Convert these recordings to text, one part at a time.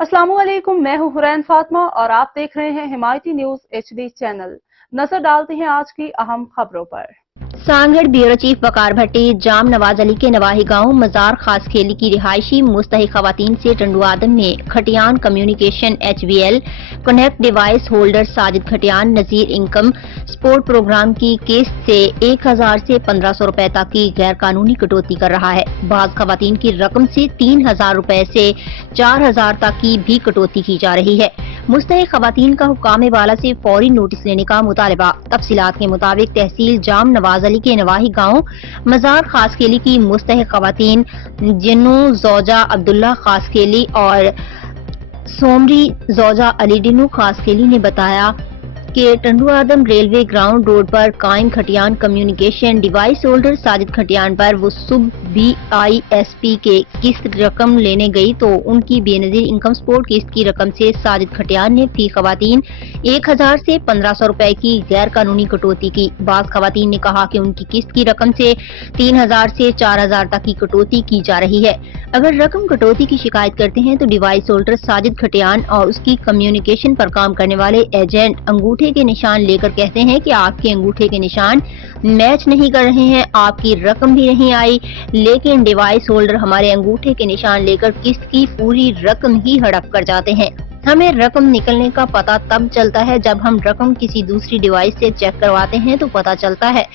अस्सलाम वालेकुम, मैं हूं हुरैन फातिमा और आप देख रहे हैं हिमायती न्यूज HD चैनल। नजर डालते हैं आज की अहम खबरों पर। सांगड़ ब्यूरो चीफ वकार भट्टी जाम नवाज अली के नवाही गांव मजार खास खेली की रिहायशी मुस्तहिक खवातीन से टंडू आदम ने Khatian communication HBL connect device holder Sajid Khatian Nazir income support program की किस्त से 1000 से 1500 रुपए तक की गैर कानूनी कटौती कर रहा है। बाज खवातीन की रकम से 3000 रुपए से 4000 तक की भी कटौती की जा रही है। मुस्तहिक खवातीन का हुक्काम बाला से फौरी नोटिस लेने का मुतालबा। तफसीलात के मुताबिक तहसील जाम नवाज अली के नवाही गांव मजार खास खेली की मुस्तहिक खवातीन जिन्नू जोजा अब्दुल्ला खास खेली और सोमरी जोजा अली डिनू खास खेली ने बताया कि टंडू आदम रेलवे ग्राउंड रोड पर कायम खटियान कम्युनिकेशन डिवाइस होल्डर साजिद खटियान पर वो सुबह BISP के किस्त रकम लेने गई तो उनकी बेनजीर इनकम सपोर्ट किस्त की रकम से साजिद खटियान ने फी खवातीन 1000 से 1500 रुपए की गैर कानूनी कटौती की। बाज खवातीन ने कहा कि उनकी किस्त की रकम से 3000 से 4000 तक की कटौती की जा रही है। अगर रकम कटौती की शिकायत करते हैं तो डिवाइस होल्डर साजिद खटियान और उसकी कम्युनिकेशन पर काम करने वाले एजेंट अंगूठे के निशान लेकर कहते हैं कि आपके अंगूठे के निशान मैच नहीं कर रहे हैं, आपकी रकम भी नहीं आई, लेकिन डिवाइस होल्डर हमारे अंगूठे के निशान लेकर किस्त की पूरी रकम ही हड़प कर जाते हैं। हमें रकम निकलने का पता तब चलता है जब हम रकम किसी दूसरी डिवाइस से चेक करवाते हैं तो पता चलता है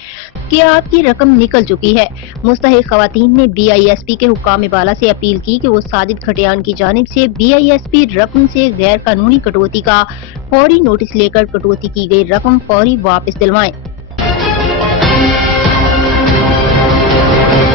कि आपकी रकम निकल चुकी है। मुस्तहिक खवातीन ने BISP के हुक्काम बाला से अपील की कि वो साजिद खटियान की जानिब से BISP रकम से गैर कानूनी कटौती का फौरी नोटिस लेकर कटौती की गई रकम फौरी वापस दिलवाएं।